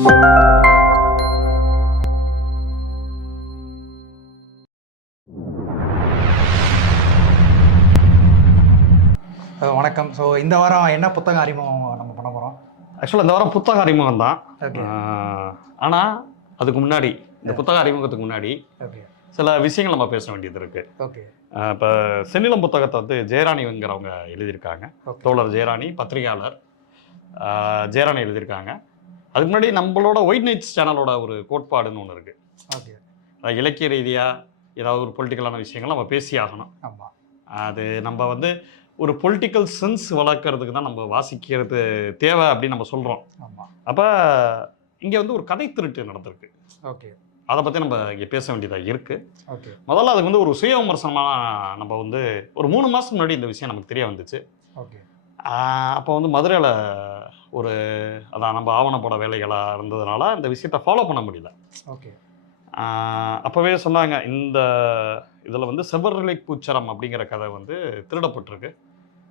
வணக்கம். ஸோ இந்த வாரம் என்ன புத்தகம் அறிமுகம் நம்ம பண்ண போகிறோம் ஆக்சுவலாக இந்த வாரம் புத்தக அறிமுகம் தான். ஆனால் அதுக்கு முன்னாடி இந்த புத்தக அறிமுகத்துக்கு முன்னாடி சில விஷயங்கள் நம்ம பேச வேண்டியது இருக்கு. ஓகே இப்போ சென்னிலம் புத்தகத்தை வந்து ஜெயராணிங்கிறவங்க எழுதியிருக்காங்க. தோழர் ஜெயராணி பத்திரிகையாளர். ஜெயராணி எழுதியிருக்காங்க. அதுக்கு முன்னாடி நம்மளோட ஒயிட் நைட்ஸ் சேனலோட ஒரு கோட்பாடுன்னு ஒன்று இருக்குது ஓகே. இலக்கிய ரீதியாக ஏதாவது ஒரு பொலிட்டிக்கலான விஷயங்கள் நம்ம பேசி ஆகணும். ஆமாம் அது நம்ம வந்து ஒரு பொலிட்டிக்கல் சென்ஸ் வளர்க்கறதுக்கு தான் நம்ம வாசிக்கிறது தேவை அப்படின்னு நம்ம சொல்கிறோம் ஆமாம் அப்போ இங்கே வந்து ஒரு கதை திருட்டு நடந்திருக்கு. ஓகே. அதை பற்றி நம்ம இங்கே பேச வேண்டியதாக இருக்குது ஓகே. முதல்ல அதுக்கு வந்து ஒரு சுய விமர்சனமாக நம்ம வந்து ஒரு மூணு மாதம் முன்னாடி இந்த விஷயம் நமக்கு தெரிய வந்துச்சு. ஓகே. அப்போ வந்து மதுரையில் ஒரு அதான் நம்ம ஆவணப்பட வேலைகளாக இருந்ததுனால இந்த விஷயத்தை ஃபாலோ பண்ண முடியல. ஓகே. அப்போவே சொன்னாங்க இந்த இதில் வந்து செவ்வரலை பூச்சரம் அப்படிங்கிற கதை வந்து திருடப்பட்டிருக்கு.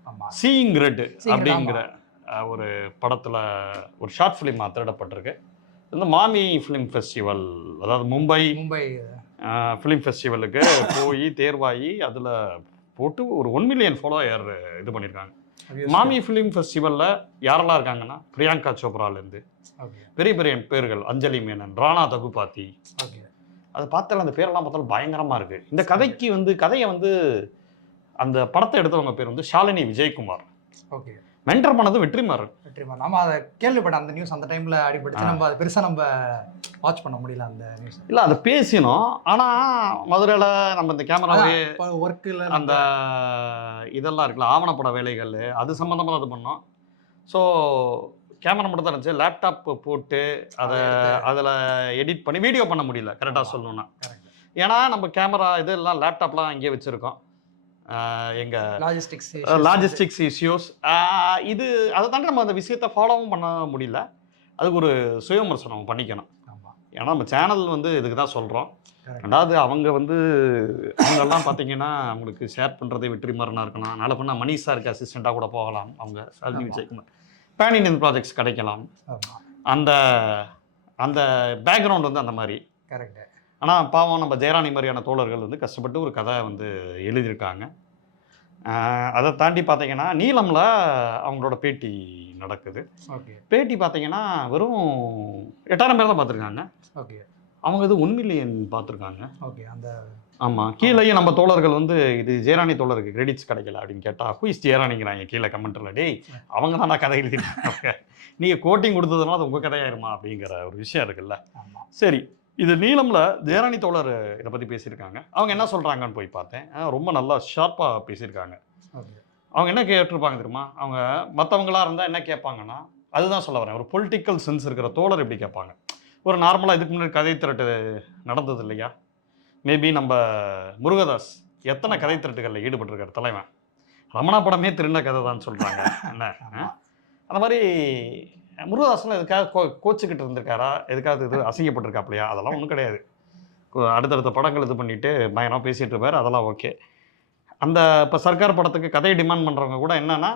ஆமாம் சீயிங் ரெட் அப்படிங்கிற ஒரு படத்தில் ஒரு ஷார்ட் ஃபிலிமாக திருடப்பட்டிருக்கு. இந்த மாமி ஃபிலிம் ஃபெஸ்டிவல் அதாவது மும்பை மும்பை ஃபிலிம் ஃபெஸ்டிவலுக்கு போய் தேர்வாகி அதில் போட்டு ஒரு ஒன் மில்லியன் ஃபாலோயர் இது பண்ணியிருக்காங்க மாமி ஃபிலிம் ஃபெஸ்டிவலில் யாரெல்லாம் இருக்காங்கன்னா பிரியங்கா சோப்ராலேருந்து. பெரிய பெரிய பேர்கள் அஞ்சலி மேனன் ராணா தகுபாத்தி. அது பார்த்தால அந்த பேரெல்லாம் பார்த்தாலும் பயங்கரமாக இருக்குது இந்த கதைக்கு வந்து கதையை வந்து அந்த படத்தை எடுத்தவங்க பேர் வந்து ஷாலினி விஜயகுமார். ஓகே மென்டர் பண்ணது வெற்றிமாறன். வெற்றிமாறன். நம்ம அதை கேள்விப்பட்டேன் அந்த நியூஸ் அந்த டைமில் அடிபட்டுச்சு. நம்ம அதை பெருசாக நம்ம வாட்ச் பண்ண முடியல அந்த நியூஸ் இல்லை அதை பேசினோம். ஆனால் மதுரையில் நம்ம இந்த கேமராவே ஒர்க்கில் அந்த இதெல்லாம் இருக்குல்ல ஆவணப்பட வேலைகள் அது சம்மந்தமாக இது பண்ணோம். ஸோ கேமரா மட்டும் தான் இருந்துச்சு. லேப்டாப் போட்டு அதை அதில் எடிட் பண்ணி வீடியோ பண்ண முடியல கரெக்டாக. சொல்லணும்னா. ஏன்னா நம்ம கேமரா இதெல்லாம் லேப்டாப்லாம் அங்கேயே வச்சுருக்கோம். எங்கள் லாஜிஸ்டிக்ஸ் லாஜிஸ்டிக்ஸ் இஷ்யூஸ் இது அதை தாண்டி நம்ம அந்த விஷயத்தை ஃபாலோவும் பண்ண முடியல. அதுக்கு ஒரு சுய விமர்சனம் பண்ணிக்கணும். ஏன்னா நம்ம சேனல் வந்து இதுக்கு தான் சொல்கிறோம் ரெண்டாவது அவங்க வந்து அவங்கெல்லாம் பார்த்தீங்கன்னா அவங்களுக்கு ஷேர் பண்ணுறதே வெற்றிமாறனாக இருக்கலாம் நல்ல பண்ணால் மணி சாருக்கு அசிஸ்டண்ட்டாக கூட போகலாம். அவங்க ஆமா. விஜயகுமார் பேன் இண்டியன் ப்ராஜெக்ட்ஸ் கிடைக்கலாம். அந்த அந்த பேக்ரவுண்ட் வந்து அந்த மாதிரி. கரெக்ட் ஆனால் பாவம் நம்ம ஜெயராணி மாதிரியான தோழர்கள் வந்து கஷ்டப்பட்டு ஒரு கதை வந்து எழுதியிருக்காங்க. அதை தாண்டி பார்த்தீங்கன்னா நீலமில் அவங்களோட பேட்டி நடக்குது. ஓகே. பேட்டி பார்த்தீங்கன்னா வெறும் எட்டாயிரம் பேர் தான் பார்த்துருக்காங்க ஓகே. அவங்க இது ஒன் மில்லியன் பார்த்துருக்காங்க ஓகே அந்த ஆமாம் கீழேயும் நம்ம தோழர்கள் வந்து இது ஜெயராணி தோழருக்கு கிரெடிட்ஸ் கிடைக்கல அப்படின்னு கேட்டால் குயிஸ் ஜெயராணிங்கிறாங்க கீழே கமெண்ட்டில் டேய் அவங்க தான் நான் கதை எழுதிட்டாங்க நீங்கள் கோட்டிங் கொடுத்ததுனால அது உங்கள் கதையாயிருமா? அப்படிங்கிற ஒரு விஷயம் இருக்குல்ல. சரி இது நீளமில் ஜெயராணி தோழர் இதை பற்றி பேசியிருக்காங்க. அவங்க என்ன சொல்கிறாங்கன்னு போய் பார்த்தேன். ரொம்ப நல்லா ஷார்ப்பாக பேசியிருக்காங்க. அவங்க என்ன கேட்டிருப்பாங்க தெரியுமா? அவங்க மற்றவங்களா இருந்தால் என்ன கேட்பாங்கன்னா அதுதான் சொல்ல வரேன். ஒரு பொலிட்டிக்கல் சென்ஸ் இருக்கிற தோழர் எப்படி கேட்பாங்க? ஒரு நார்மலாக இதுக்கு முன்னாடி கதை திரட்டு நடந்தது இல்லையா? மேபி நம்ம முருகதாஸ் எத்தனை கதை திரட்டுகளில் ஈடுபட்டிருக்காரு தலைவன்? ரமணா படமே திருண்ட கதை தான் சொல்கிறாங்க என்ன? அந்த மாதிரி முருகதாஸ்லாம் எதுக்காக கோ கோச்சுக்கிட்டு இருந்திருக்காரா? எதுக்காவது இது அசிங்கப்பட்டிருக்காப்லையா? அதெல்லாம் ஒன்றும் கிடையாது. அடுத்தடுத்த படங்கள் இது பண்ணிட்டு பயங்கரமாக பேசிகிட்டு இருப்பார். அதெல்லாம் ஓகே. அந்த இப்போ சர்க்கார் படத்துக்கு கதையை டிமாண்ட் பண்ணுறவங்க கூட என்னன்னா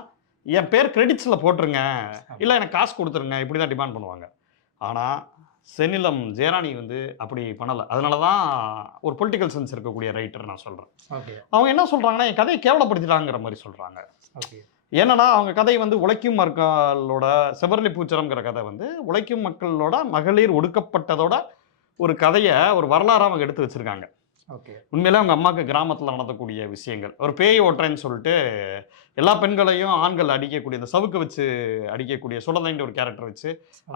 என் பேர் கிரெடிட்ஸில் போட்டுருங்க. இல்லை எனக்கு காசு கொடுத்துருங்க. இப்படி தான் டிமாண்ட் பண்ணுவாங்க. ஆனால் சென்னிலம் ஜெயராணி வந்து அப்படி பண்ணலை. அதனால தான் ஒரு பொலிட்டிக்கல் சென்ஸ் இருக்கக்கூடிய ரைட்டர் நான் சொல்கிறேன் ஓகே. அவங்க என்ன சொல்கிறாங்கன்னா என் கதையை கேவலப்படுத்திட்டாங்கிற மாதிரி சொல்கிறாங்க ஓகே. ஏன்னா அவங்க கதை வந்து உழைக்கும் மக்களோட செவரலி பூச்சரம்ங்கிற கதை வந்து உழைக்கும் மக்களோட மகளிர் ஒடுக்கப்பட்டதோட ஒரு கதையை ஒரு வரலாறாக அவங்க எடுத்து வச்சுருக்காங்க. ஓகே. உண்மையிலே அவங்க அம்மாவுக்கு கிராமத்தில் நடந்தக்கூடிய விஷயங்கள். ஒரு பேய் ஓட்டுறேன்னு சொல்லிட்டு எல்லா பெண்களையும் ஆண்கள் அடிக்கக்கூடிய இந்த சவுக்கு வச்சு அடிக்கக்கூடிய சுடலைன்ற ஒரு கேரக்டர் வச்சு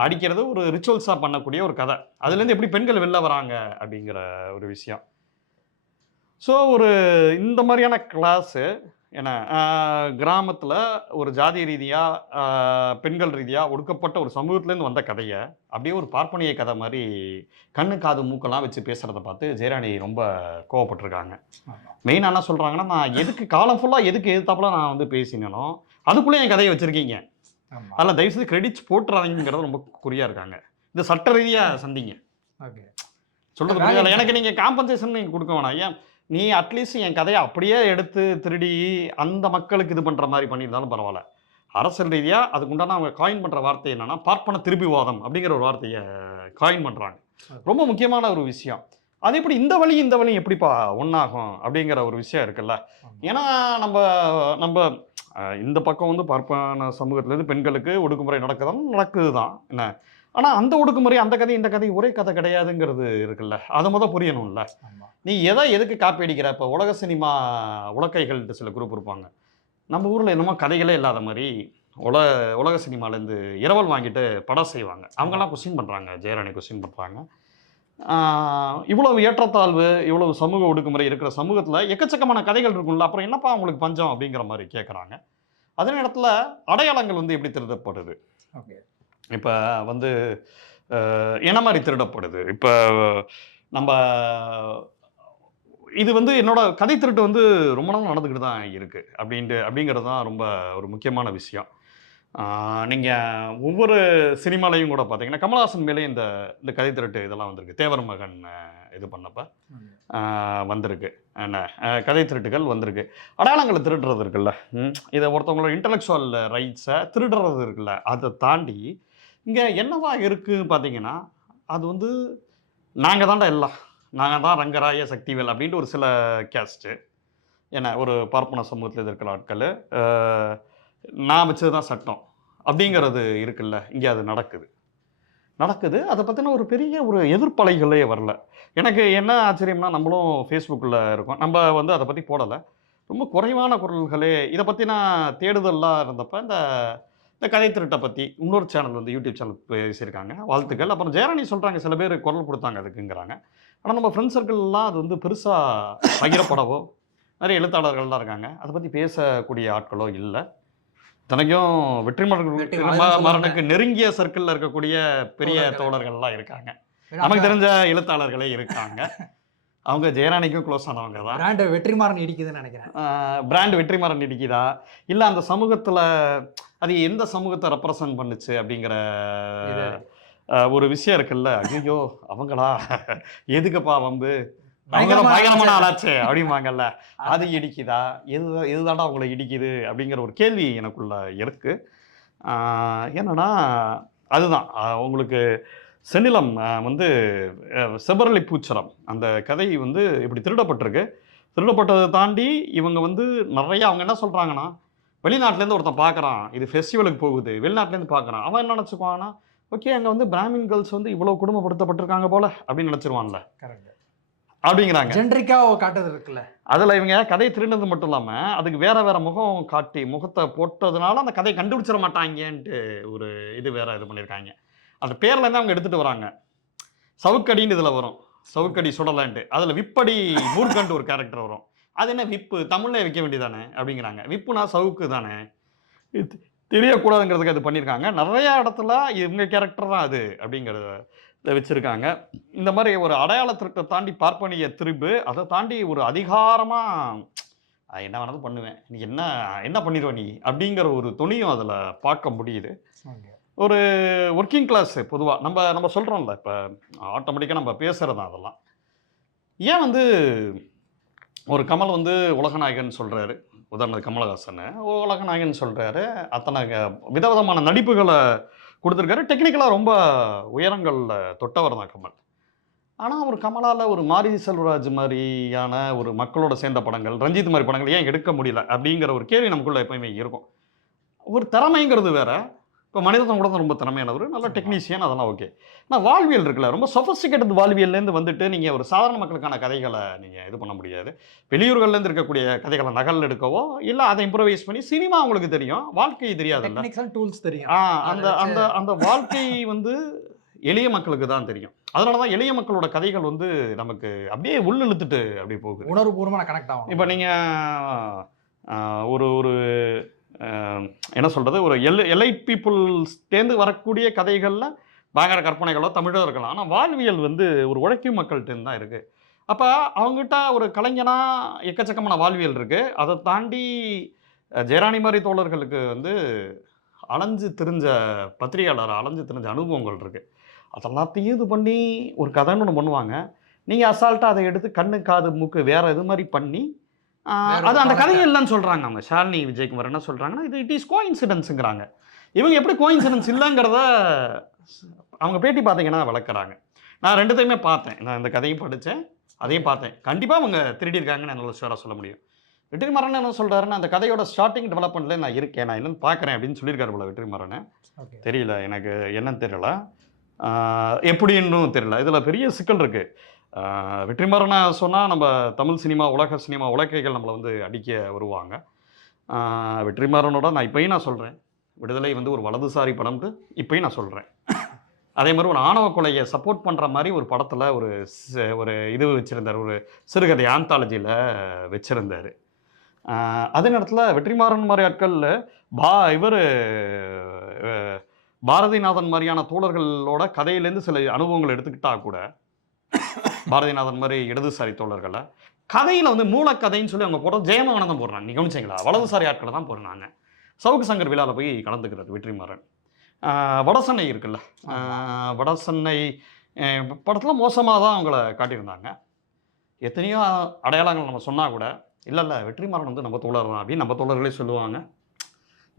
அடிக்கிறது ஒரு ரிச்சுவல்ஸாக பண்ணக்கூடிய ஒரு கதை. அதுலேருந்து எப்படி பெண்கள் வெளில வராங்க அப்படிங்கிற ஒரு விஷயம். ஸோ ஒரு இந்த மாதிரியான கிளாஸு என்ன கிராமத்தில் ஒரு ஜாதி ரீதியாக பெண்கள் ரீதியாக ஒடுக்கப்பட்ட ஒரு சமூகத்துலேருந்து வந்த கதையை அப்படியே ஒரு பார்ப்பனிய கதை மாதிரி கண்ணு காது மூக்கெல்லாம் வச்சு பேசுகிறத பார்த்து ஜெயராணி ரொம்ப கோவப்பட்டிருக்காங்க. மெயினாக என்ன சொல்கிறாங்கன்னா நான் எதுக்கு காலம் ஃபுல்லாக எதுக்கு எதிர்த்தாப்புல நான் வந்து பேசினனோ அதுக்குள்ளே என் கதையை வச்சுருக்கீங்க. அதில் தயவுசெய்து கிரெடிட்ஸ் போட்டுறாதீங்கிறது ரொம்ப குறியாக இருக்காங்க. இது சட்ட ரீதியாக சந்திங்க. ஓகே. சொல்கிறது எனக்கு நீங்கள் காம்பன்சேஷன் நீங்கள் கொடுக்க வேணாம். ஏன் நீ அட்லீஸ்ட் என் கதையை அப்படியே எடுத்து திருடி அந்த மக்களுக்கு இது பண்ணுற மாதிரி பண்ணியிருந்தாலும் பரவாயில்ல. அரசியல் ரீதியாக அதுக்கு உண்டான அவங்க காயின் பண்ணுற வார்த்தை என்னன்னா பார்ப்பன திருப்பிவாதம் அப்படிங்கிற ஒரு வார்த்தையை காயின் பண்ணுறாங்க ரொம்ப முக்கியமான ஒரு விஷயம். அது எப்படி இந்த வழி இந்த வழி எப்படிப்பா ஒன்றாகும் அப்படிங்கிற ஒரு விஷயம் இருக்குல்ல. ஏன்னா நம்ம நம்ம இந்த பக்கம் வந்து பார்ப்பன சமூகத்துலேருந்து பெண்களுக்கு ஒடுக்குமுறை நடக்குதான் நடக்குது தான் என்ன? ஆனால் அந்த ஒடுக்குமுறை அந்த கதை இந்த கதை ஒரே கதை கிடையாதுங்கிறது இருக்குல்ல. அதை முத புரியணும்ல. நீ எதை எதுக்கு காப்பி அடிக்கிற? இப்போ உலக சினிமா உலக்கைகள்ட்டு சில குரூப் இருப்பாங்க. நம்ம ஊரில் என்னமோ கதைகளே இல்லாத மாதிரி உல உலக சினிமாலேருந்து இரவல் வாங்கிட்டு படம் செய்வாங்க. அவங்கெல்லாம் கொஸ்டின் பண்ணுறாங்க ஜெயராணி கொஸ்டின் பண்ணுறாங்க இவ்வளவு ஏற்றத்தாழ்வு இவ்வளவு சமூக ஒடுக்குமுறை இருக்கிற சமூகத்தில் எக்கச்சக்கமான கதைகள் இருக்கும்ல. அப்புறம் என்னப்பா அவங்களுக்கு பஞ்சம் அப்படிங்கிற மாதிரி கேட்குறாங்க அதே நேரத்தில் அடையாளங்கள் வந்து எப்படி திருடப்படுது? ஓகே. இப்போ வந்து என்ன மாதிரி திருடப்படுது? இப்போ நம்ம இது வந்து என்னோட கதை திருட்டு வந்து ரொம்ப நாள் நடந்துக்கிட்டு தான் இருக்குது அப்படின்ட்டு அப்படிங்கிறது தான் ரொம்ப ஒரு முக்கியமான விஷயம். நீங்கள் ஒவ்வொரு சினிமாலையும் கூட பார்த்தீங்கன்னா கமல்ஹாசன் மேலே இந்த இந்த கதை திருட்டு இதெல்லாம் வந்திருக்கு. தேவர் மகன் இது பண்ணப்ப வந்திருக்கு. என்ன கதை திருட்டுகள் வந்திருக்கு. அடையாளங்களை திருடுறது இருக்குல்ல இதை ஒருத்தவங்களோட இன்டலெக்சுவல் ரைட்ஸை திருடுறது இருக்குல்ல அதை தாண்டி இங்கே என்னவா இருக்குதுன்னு பார்த்தீங்கன்னா அது வந்து நாங்கள் தான்டா எல்லாம். நாங்கள் தான் ரங்கராய சக்திவேல் அப்படின்ட்டு ஒரு சில கேஸ்ட்டு என்ன ஒரு பார்ப்பன சமூகத்தில் இருக்கிற ஆட்கள். நான் வச்சது தான் சட்டம். அப்படிங்கிறது இருக்குல்ல இங்கே அது நடக்குது. நடக்குது. அதை பற்றின ஒரு பெரிய ஒரு எதிர்ப்பலைகளே வரல. எனக்கு என்ன ஆச்சரியம்னா நம்மளும் ஃபேஸ்புக்கில் இருக்கோம். நம்ம வந்து அதை பற்றி போடலை. ரொம்ப குறைவான குரல்களே இதை பற்றி நான் தேடுதல்லாம் இருந்தப்போ இந்த இந்த கதை திருட்டை பற்றி இன்னொரு சேனல் வந்து யூடியூப் சேனல் பேசியிருக்காங்க. வாழ்த்துக்கள். அப்புறம் ஜெயராணி சொல்கிறாங்க சில பேர் குரல் கொடுத்தாங்க அதுக்குங்கிறாங்க. ஆனால் நம்ம ஃப்ரெண்ட் சர்க்கிள்லாம் அது வந்து பெருசாக பகிரப்படவோ நிறைய எழுத்தாளர்கள்லாம் இருக்காங்க. அதை பற்றி பேசக்கூடிய ஆட்களோ இல்லை. தனக்கும் வெற்றிமாறன் வெற்றி மாறன் சொல்லுவாங்க. மரனுக்கு நெருங்கிய சர்க்கிளில் இருக்கக்கூடிய பெரிய தோழர்கள். தோழர்கள்லாம் இருக்காங்க. நமக்கு தெரிஞ்ச எழுத்தாளர்களே இருக்காங்க. அவங்க ஜெயராணிக்கும் க்ளோஸ் ஆனவங்க தான். பிராண்ட் வெற்றிமாறன் இடிக்குதுன்னு நினைக்கிறேன். பிராண்ட் வெற்றிமாறன் இடிக்குதா? இல்லை அந்த சமூகத்தில் அது எந்த சமூகத்தை ரெப்ரசன்ட் பண்ணுச்சு அப்படிங்கிற ஒரு விஷயம் இருக்குல்ல. ஐயோ அவங்களா? எதுக்குப்பா வம்பு? அவங்க பயங்கரமான ஆளாச்சே. அப்படிம்பாங்கல்ல. அது இடிக்குதா? எது எதுதாண்டா அவங்கள இடிக்குது? அப்படிங்கிற ஒரு கேள்வி எனக்குள்ள இருக்கு. என்னன்னா அதுதான். உங்களுக்கு சென்னிலம் வந்து செபரளி பூச்சரம் அந்த கதை வந்து இப்படி திருடப்பட்டிருக்கு. திருடப்பட்டதை தாண்டி இவங்க வந்து நிறைய அவங்க என்ன சொல்கிறாங்கன்னா வெளிநாட்டிலேருந்து ஒருத்தன் பார்க்குறான் இது ஃபெஸ்டிவலுக்கு போகுது வெளிநாட்டிலேருந்து பார்க்குறான். அவன் என்ன நினச்சிக்குவான்னா ஓகே அங்கே வந்து பிராமின் கேர்ள்ஸ் வந்து இவ்வளோ குடும்பப்படுத்தப்பட்டிருக்காங்க போல அப்படின்னு நினச்சிருவான்ல. கரெக்ட் அப்படிங்கிறாங்க. ஜென்ரிக்கா காட்டுறது இருக்குல்ல. அதில் இவங்க கதை திருடினது மட்டும் இல்லாமல் அதுக்கு வேற வேற முகம் காட்டி முகத்தை போட்டதுனால அந்த கதையை கண்டுபிடிச்சிட மாட்டாங்கன்ட்டு ஒரு இது வேற இது பண்ணியிருக்காங்க. அந்த பேர்லேருந்து அவங்க எடுத்துட்டு வராங்க. சவுக்கடின்னு இதில் வரும். சவுக்கடி சுடலான்ட்டு. அதில் விப்படி மூர்க்கன்ட்டு ஒரு கேரக்டர் வரும். அது என்ன விப்பு? தமிழ்ல வைக்க வேண்டியதானே? அப்படிங்கிறாங்க. விப்புனா சவுக்கு தானே? தெரியக்கூடாதுங்கிறதுக்கு அது பண்ணியிருக்காங்க. நிறைய இடத்துல இவங்க கேரக்டர் தான் அது அப்படிங்கிறத வச்சுருக்காங்க. இந்த மாதிரி ஒரு அடையாள திருட்டை தாண்டி பார்ப்பனிய திருப்பு அதை தாண்டி ஒரு அதிகாரமாக என்ன வேணாலும் பண்ணுவேன். நீ என்ன என்ன பண்ணிடுவ நீ? அப்படிங்கிற ஒரு துணியும் அதில் பார்க்க முடியுது. ஒரு ஒர்க்கிங் கிளாஸ் பொதுவாக நம்ம நம்ம சொல்கிறோம்ல இப்போ ஆட்டோமேட்டிக்காக நம்ம பேசுகிறது தான் அதெல்லாம். ஏன் வந்து ஒரு கமல் வந்து உலகநாயகன் சொல்கிறாரு உதாரணத்துக்கு கமலஹாசன் உலகநாயகன் சொல்கிறாரு அத்தனை க- விதவிதமான நடிப்புகளை கொடுத்துருக்காரு. டெக்னிக்கலாக ரொம்ப உயரங்களில் தொட்டவர் தான் கமல். ஆனால் ஒரு கமலால் ஒரு மாரி செல்வராஜ் மாதிரியான ஒரு மக்களோட சேர்ந்த படங்கள் ரஞ்சித் மாதிரி படங்கள் ஏன் எடுக்க முடியல? அப்படிங்கிற ஒரு கேள்வி நமக்குள்ளே எப்பயுமே இருக்கும். ஒரு திறமைங்கிறது வேறு. இப்போ மனிதன் கூட ரொம்ப திறமையானவர் நல்ல டெக்னீஷியன் அதெல்லாம் ஓகே ஆனால் வாழ்வியல் இருக்குல்ல ரொம்ப சொஃபஸ்டிகேட்டட் வாழ்வியல்லேருந்து வந்துட்டு நீங்கள் ஒரு சாதாரண மக்களுக்கான கதைகளை நீங்கள் இது பண்ண முடியாது. வெளியூர்கள்லேருந்து இருக்கக்கூடிய கதைகளை நகல் எடுக்கவோ இல்லை அதை இம்ப்ரவைஸ் பண்ணி சினிமா உங்களுக்கு தெரியும் வாழ்க்கை தெரியாதுல்ல. டூல்ஸ் தெரியும். அந்த அந்த அந்த வாழ்க்கை வந்து எளிய மக்களுக்கு தான் தெரியும். அதனால தான் எளிய மக்களோட கதைகள் வந்து நமக்கு அப்படியே உள் இழுத்துட்டு அப்படியே போகுது. உணர்வுபூர்வமா கனெக்ட் ஆகும் இப்போ நீங்கள் ஒரு ஒரு என்ன சொல்கிறது ஒரு எல் எலைட் பீப்புள்ஸ்டேந்து வரக்கூடிய கதைகளில் பயங்கர கற்பனைகளோ தமிழோ இருக்கலாம். ஆனால் வாழ்வியல் வந்து ஒரு உழைக்கும் மக்கள்கிட்ட தான் இருக்குது அப்போ அவங்ககிட்ட ஒரு கலைஞனாக எக்கச்சக்கமான வாழ்வியல் இருக்குது அதை தாண்டி ஜெயராணி மாதிரி தோழர்களுக்கு வந்து அலைஞ்சு திரிஞ்ச பத்திரிகையாளர் அலைஞ்சு திரிஞ்ச அனுபவங்கள் இருக்குது அதெல்லாத்தையும் இது பண்ணி ஒரு கதைன்னு ஒன்று பண்ணுவாங்க. நீங்கள் அசால்ட்டாக அதை எடுத்து கண்ணு காது மூக்கு வேறு இது மாதிரி பண்ணி அது அந்த ஒரு கதை படத்தை- இல்லைன்னு சொல்கிறாங்க அவங்க. ஷாலினி விஜயகுமார் என்ன சொல்கிறாங்கன்னா இது இட் இஸ் கோ இன்சிடென்ஸுங்கிறாங்க இவங்க எப்படி கோ இன்சிடென்ஸ் இல்லைங்கிறத அவங்க பேட்டி பார்த்தீங்கன்னா விளக்குறாங்க. நான் ரெண்டுத்தையுமே பார்த்தேன். நான் இந்த கதையும் படித்தேன் அதையும் பார்த்தேன். கண்டிப்பாக அவங்க திருடி இருக்காங்கன்னு என்னால் ஷுவராக சொல்ல முடியும். வெற்றிமாறன் என்ன சொல்கிறாருன்னா அந்த கதையோட ஸ்டார்டிங் டெவலப்மெண்ட்ல நான் இருக்கேன். நான் என்னன்னு பார்க்குறேன் அப்படின்னு சொல்லியிருக்காரு போல வெற்றிமாறன். ஓகே. தெரியல எனக்கு என்னன்னு தெரியல. ஆஹ் எப்படின்னு தெரியல. இதில் பெரிய சிக்கல் இருக்குது வெற்றிமாறனை சொன்னால் நம்ம தமிழ் சினிமா உலக சினிமா உலக்கைகள் நம்மளை வந்து அடிக்க வருவாங்க. வெற்றிமாறனோட நான் இப்பயும் நான் சொல்கிறேன் விடுதலை வந்து ஒரு வலதுசாரி படம்ட்டு இப்பயும் நான் சொல்கிறேன் அதே மாதிரி ஒரு ஆணவ கொலையை சப்போர்ட் பண்ணுற மாதிரி ஒரு படத்தில் ஒரு ஒரு இது வச்சுருந்தார். ஒரு சிறுகதை ஆந்தாலஜியில் வச்சுருந்தார். அதே நேரத்தில் வெற்றிமாறன் மாதிரி ஆட்களில் பா இவர் பாரதிநாதன் மாதிரியான தோழர்களோட கதையிலேருந்து சில அனுபவங்கள் எடுத்துக்கிட்டால் கூட பாரதிநாதன் மாதிரி இடதுசாரி தோழர்களை. கதையில் வந்து மூலக்கதைன்னு சொல்லி அவங்க போடுறது ஜெயமோகனம் தான் போடுறாங்க. நீ கவனிச்சிங்களா? வலதுசாரி ஆட்களை தான் போடுறாங்க. சவுக்கு சங்கர் விழாவில் போய் கலந்துக்கிறது வெற்றிமாறன். வடசென்னை இருக்குல்ல. வடசென்னை படத்தில் மோசமாக தான் அவங்கள காட்டியிருந்தாங்க. எத்தனையோ அடையாளங்கள் நம்ம சொன்னால் கூட இல்லை இல்லை வெற்றிமாறன் வந்து நம்ம தோழர் தான் அப்படின்னு நம்ம தோழர்களே சொல்லுவாங்க.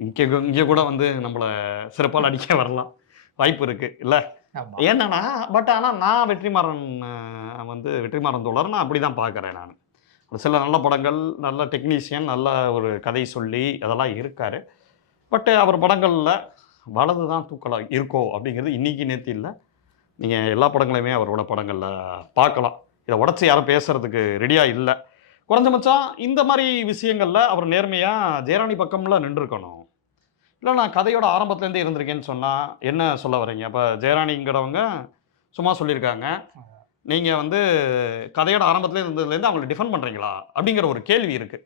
இங்கே இங்கே கூட வந்து நம்மளை சிறப்பால் அடிக்க வரலாம். வாய்ப்பு இருக்குது இல்லை? என்னன்னா பட் ஆனால் நான் வெற்றிமாறன் வந்து வெற்றிமாறன் தோழர் நான் அப்படி தான் பார்க்குறேன் நான். ஒரு சில நல்ல படங்கள் நல்ல டெக்னீஷியன் நல்ல ஒரு கதை சொல்லி அதெல்லாம் இருக்கார். பட் அவர் படங்களில் வலது தான் தூக்கலாக இருக்கோ அப்படிங்கிறது இன்றைக்கி நேற்று இல்லை. நீங்கள் எல்லா படங்களையுமே அவரோட படங்களில் பார்க்கலாம். இதை உடச்சி யாரும் பேசுகிறதுக்கு ரெடியாக இல்லை. குறைஞ்சபட்சம் இந்த மாதிரி விஷயங்களில் அவர் நேர்மையாக ஜெயராணி பக்கம்ல நின்றுருக்கணும். இல்லை நான் கதையோட ஆரம்பத்துலேருந்தே இருந்திருக்கேன்னு சொன்னால் என்ன சொல்ல வரீங்க அப்போ ஜெயராணிங்கிறவங்க சும்மா சொல்லியிருக்காங்க. நீங்கள் வந்து கதையோட ஆரம்பத்துல இருந்ததுலேருந்து அவங்களை டிஃபெண்ட் பண்ணுறீங்களா அப்படிங்கிற ஒரு கேள்வி இருக்குது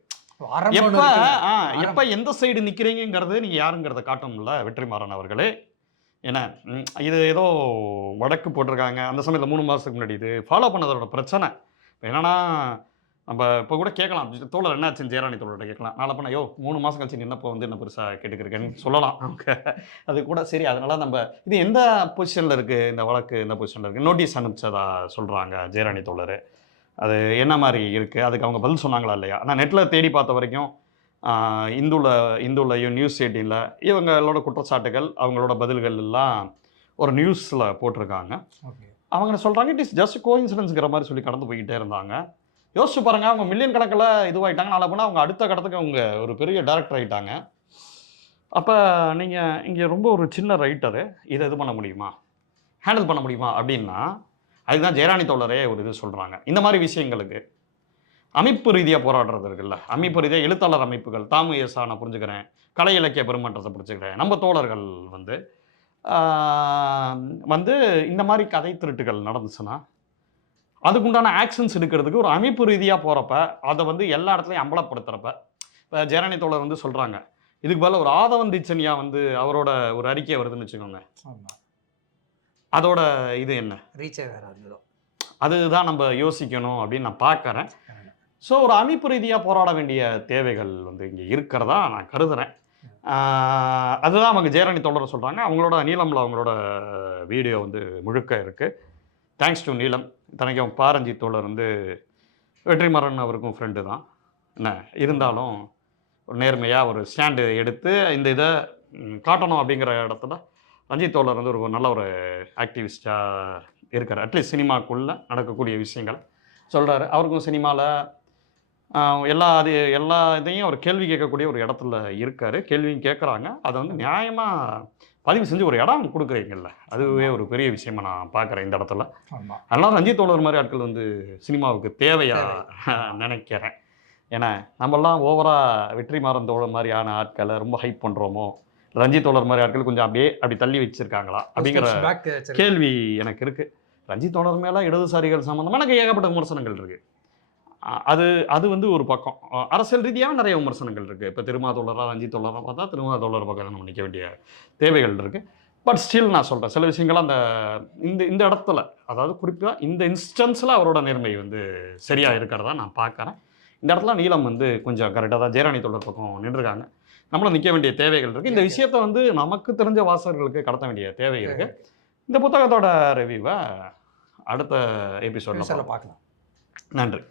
எப்போ. ஆ. எப்போ எந்த சைடு நிற்கிறீங்கிறது நீங்கள் யாருங்கிறத காட்டணும்ல வெற்றிமாறன் அவர்களே. என்ன? ம், இது ஏதோ வடக்கு போட்டிருக்காங்க. அந்த சமயத்தில் மூணு மாதத்துக்கு முன்னாடி இது ஃபாலோ பண்ணதோட பிரச்சனை. இப்ப என்னன்னா நம்ம இப்போ கூட கேட்கலாம். தோழர் என்ன ஆச்சுன்னு ஜெயராணி தோழர்கிட்ட கேட்கலாம். நாளை பண்ண யோ மூணு மாதம் கழிச்சு நீ என்னப்போ வந்து என்ன பெருசாக கேட்டுக்கிறேன்னு சொல்லலாம். அவங்க அது கூட சரி அதனால நம்ம இது எந்த பொசிஷனில் இருக்குது இந்த வழக்கு எந்த பொசிஷனில் இருக்குது நோட்டீஸ் அனுப்பிச்சதா சொல்கிறாங்க ஜெயராணி தோழர். அது என்ன மாதிரி இருக்குது அதுக்கு அவங்க பதில் சொன்னாங்களா இல்லையா? நான் நெட்டில் தேடி பார்த்த வரைக்கும் இந்துல இந்துலையும் நியூஸ் எயிட்டீனில் இவங்களோட குற்றச்சாட்டுகள் அவங்களோட பதில்கள் எல்லாம் ஒரு நியூஸில் போட்டிருக்காங்க. ஓகே. அவங்க சொல்கிறாங்க இட் இஸ் ஜஸ்ட் கோ இன்சிடென்ட்ஸுங்கிற மாதிரி சொல்லி கடந்து போய்கிட்டே இருந்தாங்க. யோசிச்சு பாருங்க அவங்க மில்லியன் கணக்கில் இதுவாகிட்டாங்க நாளை போனால் அவங்க அடுத்த கடத்துக்கு அவங்க ஒரு பெரிய டேரக்டர் ஆகிட்டாங்க அப்போ நீங்கள் இங்கே ரொம்ப ஒரு சின்ன ரைட்டரு இதை இது பண்ண முடியுமா? ஹேண்டில் பண்ண முடியுமா? அப்படின்னா அதுதான் ஜெயராணி தோழரே ஒரு இது சொல்கிறாங்க இந்த மாதிரி விஷயங்களுக்கு அமைப்பு ரீதியாக போராடுறது இருக்குல்ல அமைப்பு ரீதியாக எழுத்தாளர் அமைப்புகள் தாமு எஸ் நான் புரிஞ்சுக்கிறேன். கலை இலக்கிய பெருமன்றத்தை புரிஞ்சுக்கிறேன். நம்ம தோழர்கள் வந்து வந்து இந்த மாதிரி கதை திருட்டுகள் நடந்துச்சுன்னா அதுக்குண்டான ஆக்ஷன்ஸ் எடுக்கிறதுக்கு ஒரு அமைப்பு ரீதியாக போகிறப்ப அதை வந்து எல்லா இடத்துலையும் அம்பலப்படுத்துகிறப்ப இப்போ ஜெயராணி தோழர் வந்து சொல்கிறாங்க இதுக்கு பதிலா ஒரு ஆதவன் தீட்சணியா வந்து அவரோட ஒரு அறிக்கை வருதுன்னு வச்சுக்கோங்க. அதோட இது என்ன? ரீச்சே வேற அதுதான் நம்ம யோசிக்கணும் அப்படின்னு நான் பார்க்குறேன். ஸோ ஒரு அமைப்பு ரீதியாக போராட வேண்டிய தேவைகள் வந்து இங்கே இருக்கிறதா நான் கருதுறேன். ஆஹ் அதுதான் அவங்க ஜெயராணி தோழர் சொல்கிறாங்க அவங்களோட நீளமில் அவங்களோட வீடியோ வந்து முழுக்க இருக்குது தேங்க்ஸ் டு நீலம். தனக்கும் பாரஞ்சி தோழர் வந்து வெற்றிமாறன் அவருக்கும் ஃப்ரெண்டு தான். என்ன இருந்தாலும் ஒரு நேர்மையாக ஒரு ஸ்டாண்டு எடுத்து இந்த இதை காட்டணும் அப்படிங்கிற இடத்துல ரஞ்சித் தோழர் வந்து ஒரு நல்ல ஒரு ஆக்டிவிஸ்டாக இருக்கார். அட்லீஸ்ட் சினிமாக்குள்ளே நடக்கக்கூடிய விஷயங்கள் சொல்கிறாரு அவருக்கும் சினிமாவில் எல்லா அது எல்லா இதையும் அவர் கேள்வி கேட்கக்கூடிய ஒரு இடத்துல இருக்கார். கேள்வியும் கேட்குறாங்க. அதை வந்து நியாயமாக பதிவு செஞ்சு ஒரு இடம் கொடுக்குறீங்கல்ல. அதுவே ஒரு பெரிய விஷயமா நான் பார்க்குறேன் இந்த இடத்துல. அதனால ரஞ்சித் தோழர் மாதிரி ஆட்கள் வந்து சினிமாவுக்கு தேவையா நினைக்கிறேன். ஏன்னா நம்மெல்லாம் ஓவராக வெற்றிமாறன் தோழர் மாதிரியான ஆட்களை ரொம்ப ஹைப் பண்ணுறோமோ ரஞ்சித் தோழர் மாதிரி ஆட்கள் கொஞ்சம் அப்படியே அப்படி தள்ளி வச்சிருக்காங்களா? அப்படிங்கிற கேள்வி எனக்கு இருக்கு. ரஞ்சித் தோழர் மேல இடதுசாரிகள் சம்பந்தமா எனக்கு ஏகப்பட்ட விமர்சனங்கள் இருக்கு. அ- அது அது வந்து ஒரு பக்கம். அரசியல் ரீதியாக நிறைய விமர்சனங்கள் இருக்கு. இப்போ திருமாதோழரா ரஞ்சித் தோழரா பார்த்தா திருமாதோழர் பக்கம் நம்ம நிற்க வேண்டிய தேவைகள் இருக்கு. பட் ஸ்டில் நான் சொல்றேன் சில விஷயங்கள் அந்த இந்த இந்த இடத்துல அதாவது குறிப்பாக இந்த இன்ஸ்டன்ஸில் அவரோட நேர்மை வந்து சரியா இருக்கிறதா நான் பார்க்குறேன். இந்த இடத்துல நீலம் வந்து கொஞ்சம் கரெக்டாக தான் ஜெயராணி தோழர் பக்கம் நின்றுருக்காங்க. நம்மளும் நிற்க வேண்டிய தேவைகள் இருக்கு. இந்த விஷயத்தை வந்து நமக்கு தெரிஞ்ச வாசகர்களுக்கு கடத்த வேண்டிய தேவை இருக்கு. இந்த புத்தகத்தோட ரிவ்யூவை அடுத்த எபிசோடில் பார்க்கலாம். நன்றி.